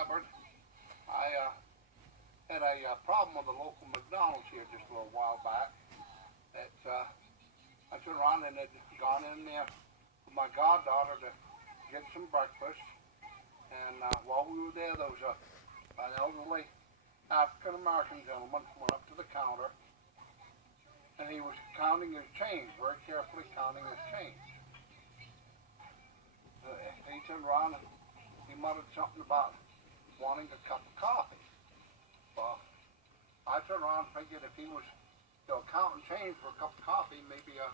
Hubbard. I had a problem with the local McDonald's here just a little while back. I turned around and had gone in there with my goddaughter to get some breakfast. And while we were there, there was an elderly African-American gentleman went up to the counter, and he was counting his change, very carefully counting his change. He turned around and he muttered something about wanting a cup of coffee. Well, I turned around and figured if he was counting change for a cup of coffee, maybe a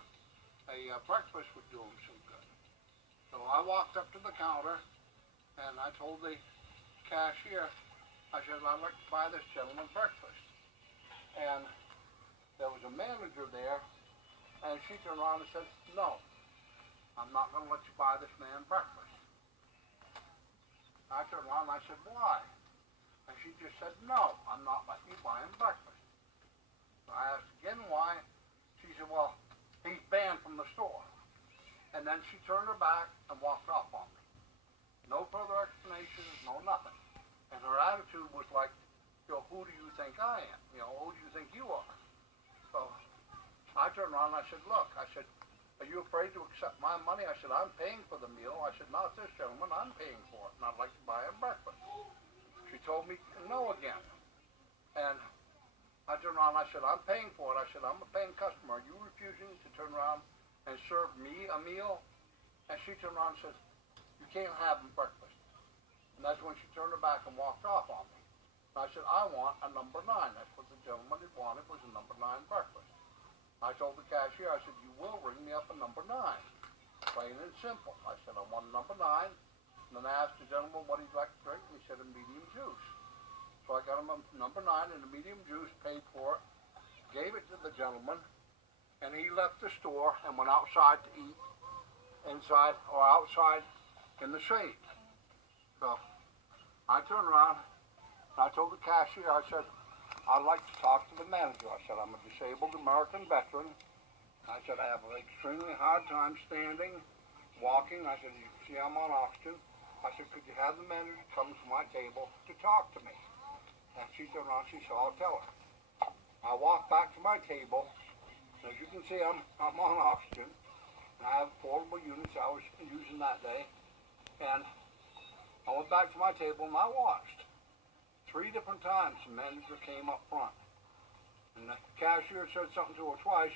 breakfast would do him some good. So I walked up to the counter and I told the cashier, I said, I'd like to buy this gentleman breakfast. And there was a manager there, and she turned around and said, no, I'm not going to let you buy this man breakfast. I turned around and I said, why? And she just said, no, I'm not letting you buy him breakfast. So I asked again why. She said, well, he's banned from the store. And then she turned her back and walked off on me. No further explanations, no nothing. And her attitude was like, who do you think I am? Who do you think you are? So I turned around and I said, look, I said, are you afraid to accept my money? I said, I'm paying for the meal. I said, not this gentleman, I'm paying for it, and I'd like to buy him breakfast. She told me no again. And I turned around and I said, I'm paying for it. I said, I'm a paying customer. Are you refusing to turn around and serve me a meal? And she turned around and said, you can't have him breakfast. And that's when she turned her back and walked off on me. And I said, I want a number 9. That's what the gentleman had wanted, was a number 9 breakfast. I told the cashier, I said, you will ring me up a number 9. Plain and simple. I said, I want a number 9. And then I asked the gentleman what he'd like to drink, and he said a medium juice. So I got him a number 9 and a medium juice, paid for it, gave it to the gentleman, and he left the store and went outside to eat, inside or outside in the shade. So I turned around and I told the cashier, I said, I'd like to talk to the manager. I said, I'm a disabled American veteran. I said, I have an extremely hard time standing, walking. I said, you can see I'm on oxygen. I said, could you have the manager come to my table to talk to me? And she turned around, she said, I'll tell her. I walked back to my table. As you can see, I'm on oxygen. And I have portable units I was using that day. And I went back to my table and I watched. 3 different times the manager came up front. And the cashier said something to her twice,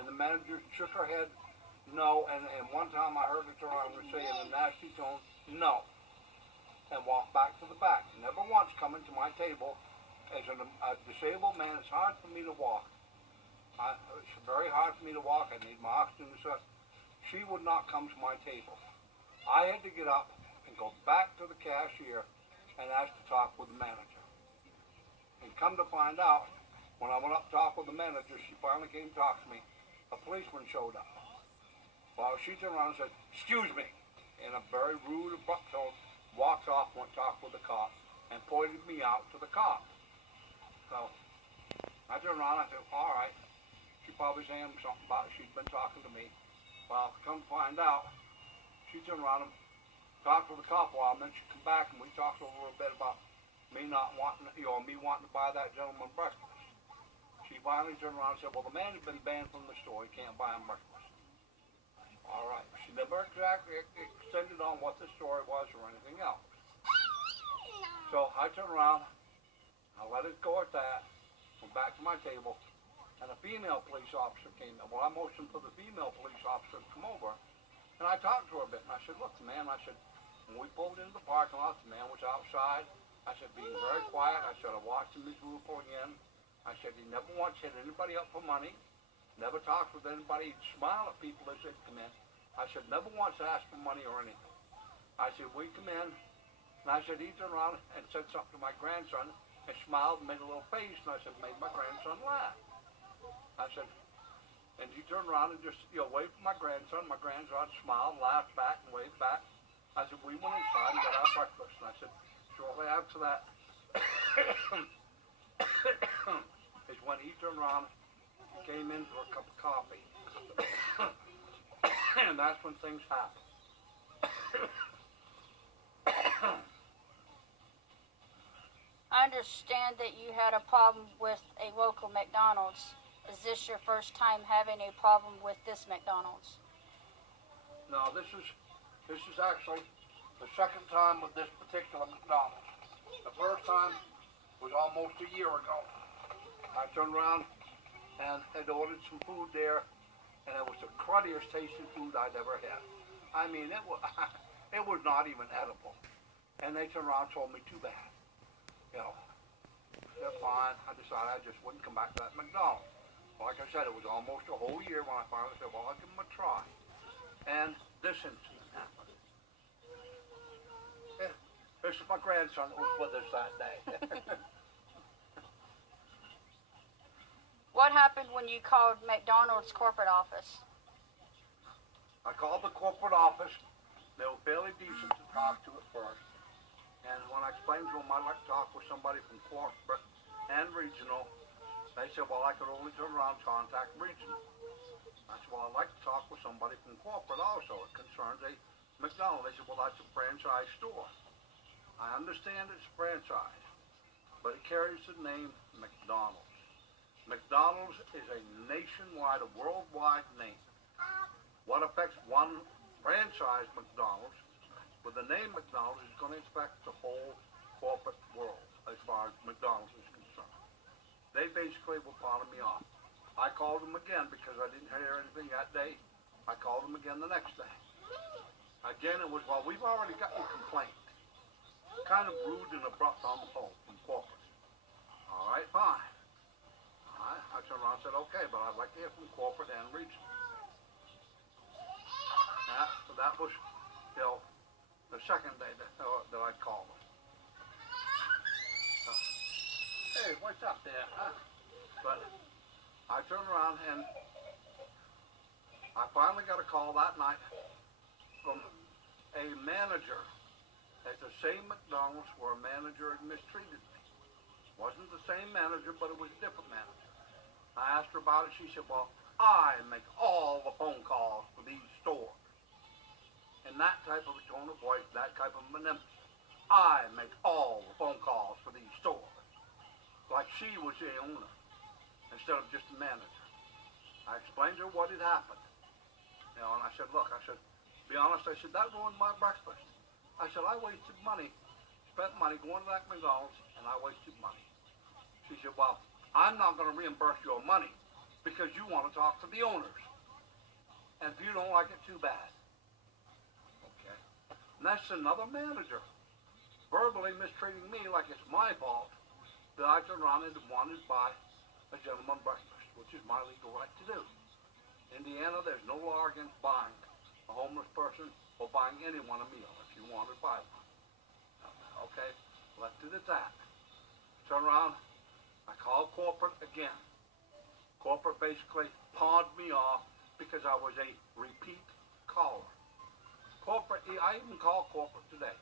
and the manager shook her head, no, and one time I heard her turn around and say in a nasty tone, no, and walk back to the back. Never once coming to my table. As a disabled man, it's hard for me to walk. It's very hard for me to walk. I need my oxygen and stuff. She would not come to my table. I had to get up and go back to the cashier and asked to talk with the manager. And come to find out, when I went up to talk with the manager, she finally came to talk to me. A policeman showed up. Well, she turned around and said, excuse me, in a very rude, abrupt tone, walked off, went to talk with the cop, and pointed me out to the cop. So I turned around and I said, all right. She probably saying something about it. She'd been talking to me. Well, come to find out, she turned around and talked to the cop a while, and then she come back and we talked over a bit about me not wanting, me wanting to buy that gentleman breakfast. She finally turned around and said, well, the man has been banned from the store. He can't buy him breakfast. All right. She never exactly extended on what the story was or anything else. So I turned around, I let it go at that, went back to my table, and a female police officer came in. Well, I motioned for the female police officer to come over, and I talked to her a bit, and I said, look, man, I said, when we pulled into the parking lot, the man was outside. I said, being very quiet. I said, I watched him as we were pulling in. I said, he never once hit anybody up for money, never talked with anybody. He'd smile at people as they'd come in. I said, never once asked for money or anything. I said, we come in, and I said, he turned around and said something to my grandson, and smiled and made a little face, and I said, made my grandson laugh. I said, and he turned around and just, waved to my grandson. My grandson smiled, laughed back, and waved back. I said, we went inside and got our breakfast. And I said, shortly after that is when he turned around and came in for a cup of coffee. And that's when things happened. understand that you had a problem with a local McDonald's. Is this your first time having a problem with this McDonald's? No, this is actually the second time with this particular McDonald's. The first time was almost a year ago. I turned around and had ordered some food there, and it was the cruddiest tasting food I'd ever had. I mean, it was, it was not even edible. And they turned around and told me, too bad. You know, they're fine. I decided I just wouldn't come back to that McDonald's. Like I said, it was almost a whole year when I finally said, well, I'll give them a try. And this incident happened. Yeah, this is my grandson who was with us that day. What happened when you called McDonald's corporate office? I called the corporate office. They were fairly decent to talk to at first. And when I explained to them I'd like to talk with somebody from corporate and regional, they said, well, I could only turn around and contact regional. I said, well, I'd like to talk with somebody from corporate also. It concerns a McDonald's. They said, well, that's a franchise store. I understand it's franchise, but it carries the name McDonald's. McDonald's is a nationwide, a worldwide name. What affects one franchise McDonald's with the name McDonald's is going to affect the whole corporate world as far as McDonald's is concerned. They basically were palming me off. I called them again because I didn't hear anything that day. I called them again the next day. Again, it was, well, we've already got your complaint. Kind of rude and abrupt on the phone from corporate. All right, fine. I turned around and said, okay, but I'd like to hear from corporate and regional. So that was, you know, the second day that I called them. Hey, what's up there, huh? But I turned around and I finally got a call that night from a manager at the same McDonald's where a manager had mistreated me. Wasn't the same manager, but it was a different manager. I asked her about it. She said, well, I make all the phone calls for these stores. In that type of a tone of voice, that type of an emphasis. I make all the phone calls for these stores. Like she was the owner instead of just a manager. I explained to her what had happened. You know, and I said, look, I said, be honest, I said, that ruined my breakfast. I said, I wasted money, spent money going to that McDonald's, and I wasted money. She said, well, I'm not going to reimburse your money because you want to talk to the owners. And if you don't like it, too bad. Okay. And that's another manager verbally mistreating me like it's my fault that I turned around and wanted to buy a gentleman breakfast, which is my legal right to do. In Indiana, there's no law against buying a homeless person or buying anyone a meal if you want to buy one. Okay, left it at that. Turn around, I called corporate again. Corporate basically pawned me off because I was a repeat caller. Corporate, I even called corporate today.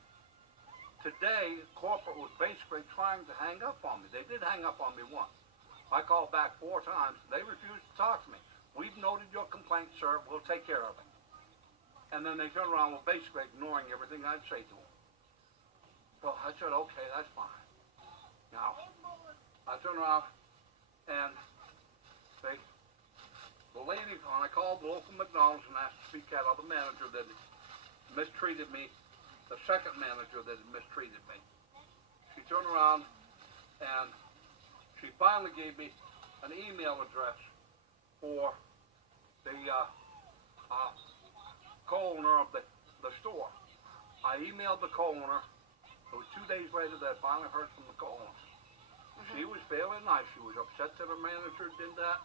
Today, corporate was basically trying to hang up on me. They did hang up on me once. I called back 4 times. They refused to talk to me. We've noted your complaint, sir. We'll take care of it. And then they turned around, well, basically ignoring everything I'd say to them. So I said, okay, that's fine. Now, I turned around, and the lady, when I called the local McDonald's and asked to speak to that other manager that mistreated me, the second manager that had mistreated me, she turned around and she finally gave me an email address for the co-owner of the store. I emailed the co-owner. It was 2 days later that I finally heard from the co-owner. Mm-hmm. She was fairly nice. She was upset that her manager did that.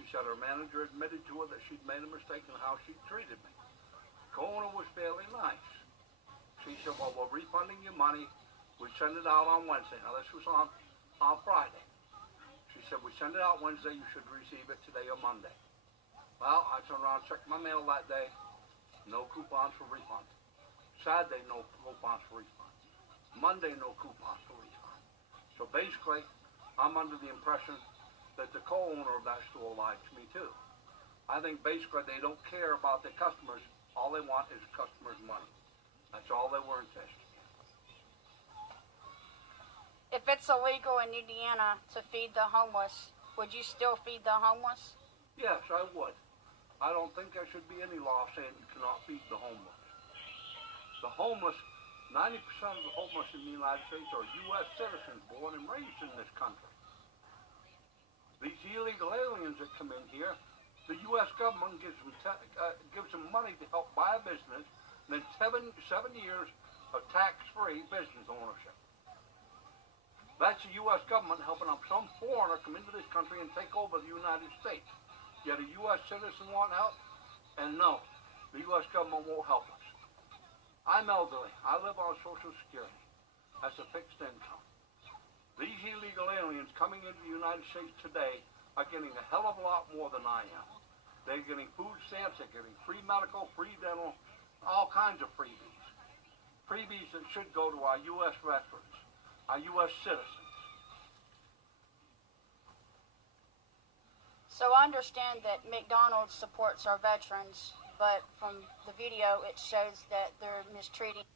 She said her manager admitted to her that she'd made a mistake in how she treated me. The co-owner was fairly nice. She said, well, we're refunding your money. We send it out on Wednesday. Now, this was on Friday. She said, we send it out Wednesday. You should receive it today or Monday. Well, I turned around and checked my mail that day. No coupons for refund. Saturday, no coupons for refund. Monday, no coupons for refund. So basically, I'm under the impression that the co-owner of that store lied to me too. I think basically they don't care about their customers. All they want is customers' money. That's all they were interested in. If it's it's illegal in Indiana to feed the homeless, would you still feed the homeless? Yes, I would. I don't think there should be any law saying you cannot feed the homeless. The homeless, 90% of the homeless in the United States are U.S. citizens born and raised in this country. These illegal aliens that come in here, the U.S. government gives them money to help buy a business, and then seven years of tax-free business ownership. That's the U.S. government helping up some foreigner come into this country and take over the United States. Yet a U.S. citizen want help? And no, the U.S. government won't help us. I'm elderly. I live on Social Security. That's a fixed income. These illegal aliens coming into the United States today are getting a hell of a lot more than I am. They're getting food stamps, they're getting free medical, free dental, all kinds of freebies. Freebies that should go to our U.S. veterans, our U.S. citizens. So I understand that McDonald's supports our veterans, but from the video it shows that they're mistreating